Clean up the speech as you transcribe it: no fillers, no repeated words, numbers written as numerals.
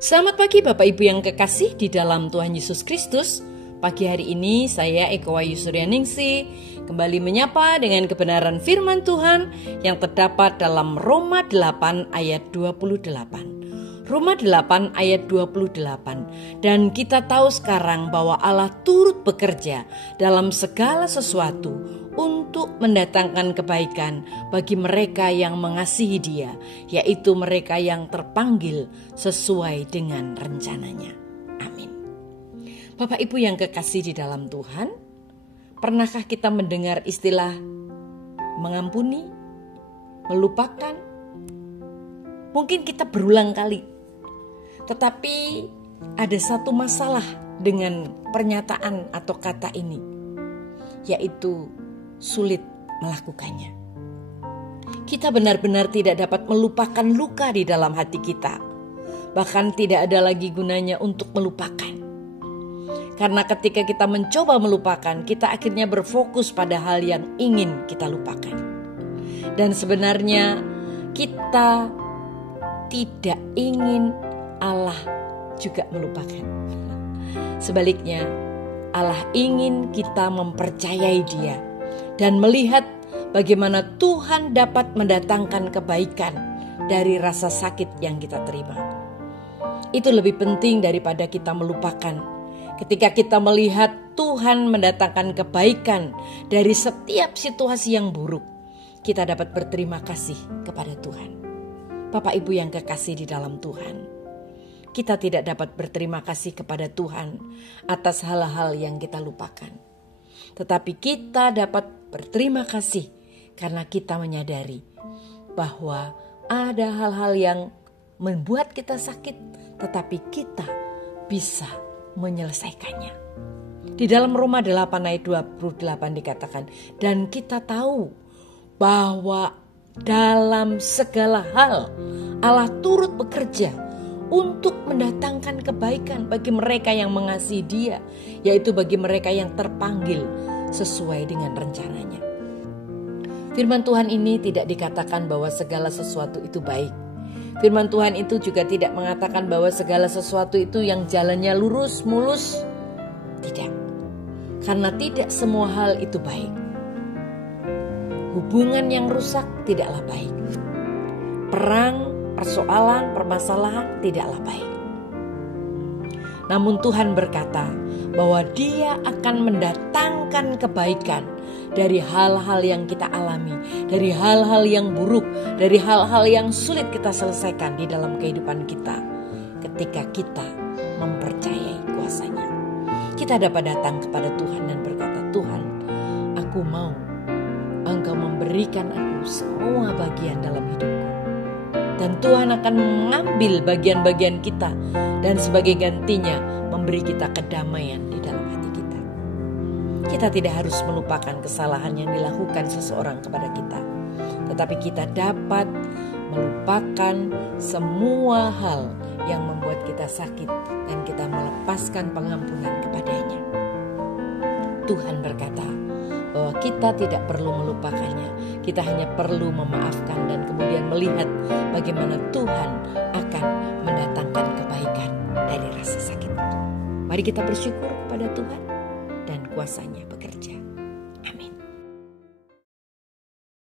Selamat pagi Bapak Ibu yang kekasih di dalam Tuhan Yesus Kristus. Pagi hari ini saya Eko Wayu Suryaningsih kembali menyapa dengan kebenaran firman Tuhan yang terdapat dalam Roma 8 ayat 28. Roma 8 ayat 28. Dan kita tahu sekarang bahwa Allah turut bekerja dalam segala sesuatu untuk mendatangkan kebaikan bagi mereka yang mengasihi Dia, yaitu mereka yang terpanggil sesuai dengan rencananya. Amin. Bapak Ibu yang kekasih di dalam Tuhan, pernahkah kita mendengar istilah mengampuni, melupakan? Mungkin kita berulang kali, tetapi ada satu masalah dengan pernyataan atau kata ini, yaitu sulit melakukannya. Kita benar-benar tidak dapat melupakan luka di dalam hati kita. Bahkan tidak ada lagi gunanya untuk melupakan. Karena ketika kita mencoba melupakan, kita akhirnya berfokus pada hal yang ingin kita lupakan. Dan sebenarnya kita tidak ingin Allah juga melupakan. Sebaliknya, Allah ingin kita mempercayai Dia dan melihat bagaimana Tuhan dapat mendatangkan kebaikan dari rasa sakit yang kita terima. Itu lebih penting daripada kita melupakan. Ketika kita melihat Tuhan mendatangkan kebaikan dari setiap situasi yang buruk, kita dapat berterima kasih kepada Tuhan. Bapak Ibu yang kekasih di dalam Tuhan, kita tidak dapat berterima kasih kepada Tuhan atas hal-hal yang kita lupakan. Tetapi kita dapat berterima kasih karena kita menyadari bahwa ada hal-hal yang membuat kita sakit, tetapi kita bisa menyelesaikannya. Di dalam Roma 8 ayat 28 dikatakan, dan kita tahu bahwa dalam segala hal Allah turut bekerja untuk mendatangkan kebaikan bagi mereka yang mengasihi Dia, yaitu bagi mereka yang terpanggil sesuai dengan rencananya. Firman Tuhan ini tidak dikatakan bahwa segala sesuatu itu baik. Firman Tuhan itu juga tidak mengatakan bahwa segala sesuatu itu yang jalannya lurus, mulus. Tidak. Karena tidak semua hal itu baik. Hubungan yang rusak tidaklah baik. Perang, persoalan, permasalahan tidaklah baik. Namun Tuhan berkata bahwa Dia akan mendatangkan kebaikan dari hal-hal yang kita alami, dari hal-hal yang buruk, dari hal-hal yang sulit kita selesaikan di dalam kehidupan kita. Ketika kita mempercayai kuasa-Nya, kita dapat datang kepada Tuhan dan berkata, Tuhan, aku mau Engkau memberikan aku semua bagian dalam hidupku. Dan Tuhan akan mengambil bagian-bagian kita dan sebagai gantinya memberi kita kedamaian di dalam hati kita. Kita tidak harus melupakan kesalahan yang dilakukan seseorang kepada kita. Tetapi kita dapat melupakan semua hal yang membuat kita sakit dan kita melepaskan pengampunan kepadanya. Tuhan berkata bahwa kita tidak perlu melupakannya. Kita hanya perlu memaafkan dan kemudian melihat bagaimana Tuhan akan mendatangkan kebaikan dari rasa sakit itu. Mari kita bersyukur kepada Tuhan dan kuasa-Nya bekerja.